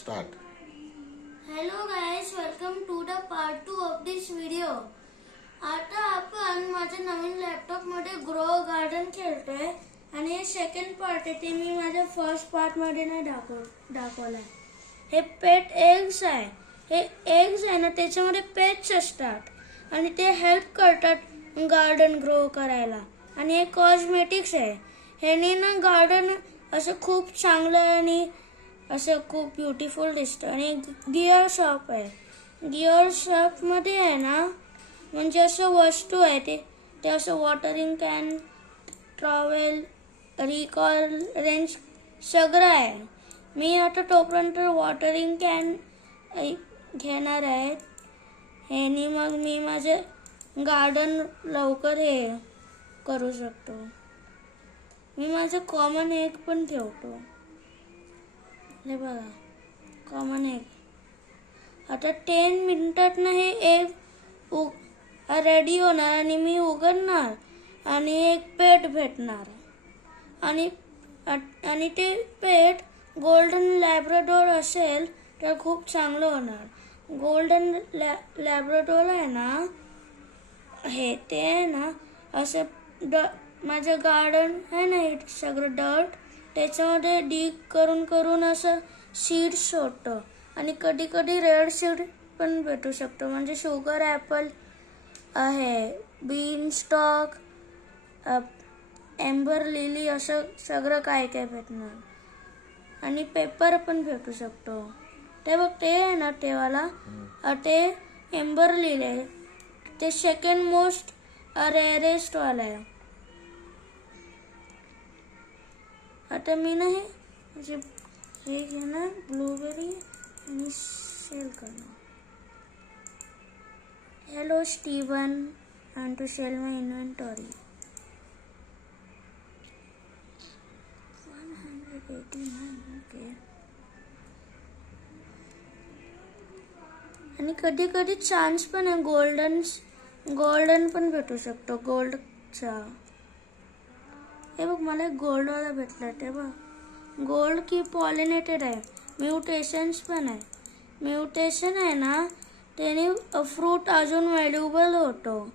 Start. Hello guys, welcome to the part 2 of this video. आता आपण माझ्या नवीन laptop मध्ये ग्रो गार्डन खेळतोय आणि हे सेकंड पार्ट आहे. ते मी माझ्या फर्स्ट पार्ट मध्ये नाही दाखवलाय. हे पेट एग्स आहे. हे एग्स आहे ना, त्याच्यामध्ये पेट्स असतात आणि ते हेल्प करतात गार्डन ग्रो करायला. आणि हे कॉस्मेटिक्स आहे. ह्याने ना गार्डन असं खूप चांगलं आणि असं खूप ब्युटिफुल दिसतं. आणि गिअर शॉप आहे. गिअर शॉप मध्ये आहे ना, म्हणजे असं वस्तू आहे ते असं watering can, trowel, recall range सगळं आहे. मी आता तोपर्यंत वॉटरिंग कॅन घेणार आहे. ह्यानी मग मी माझे गार्डन लवकर हे करू शकतो. मी माझं कॉमन एग पण ठेवतो. हे बघा, कॉमन एग. आता 10 मिनिटात ना हे एग रेडी होणार आणि मी उघडणार आणि एक पेट भेटणार. आणि ते पेट गोल्डन लॅब्राडोर असेल तर खूप चांगलं होणार. गोल्डन लॅब्राडोर आहे ना, हे ते आहे ना, असं माझं गार्डन आहे ना, हे सगळं डर्ट त्याच्यामध्ये डिग करून करून असं सीड सोडतं. आणि कधी कधी रेड सीड पण भेटू शकतो. म्हणजे शुगर ॲपल आहे, बीन स्टॉक, एम्बर लिली, असं सगळं काय काय भेटणार. आणि पेपर पण भेटू शकतो. ते बघ, ते आहे ना तेवाला, ते एम्बर लिली आहे. ते सेकंड मोस्ट रेअरेस्ट वाला आहे. आता मी ना हे घेणार ब्लूबेरी आणि सेल करणार. Hello Steven, I want to sell my inventory. 189. Okay. आणि कधी कधी चान्स पण आहे, गोल्डन पण भेटू शकतो. गोल्डचा हे बघ, मला एक गोल्डवाला भेटला. ते बघ, गोल्ड की पॉलिनेटेड आहे. म्युटेशन्स पण आहे. म्युटेशन आहे ना, त्याने फ्रूट अजून व्हॅल्युएबल होतो.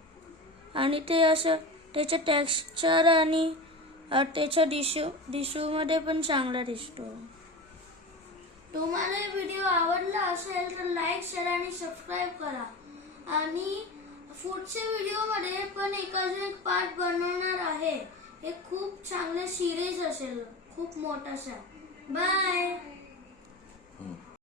आणि ते असं त्याचं टेक्स्चर आणि त्याच्या डिशूमध्ये पण चांगला दिसतो. तुम्हाला हे व्हिडिओ आवडला असेल तर लाईक, शेअर आणि सबस्क्राईब करा. आणि पुढच्या व्हिडिओमध्ये पण एक पार्ट बनवणार आहे. हे खूप चांगलं सिरीज असेल, खूप मोठासा. बाय.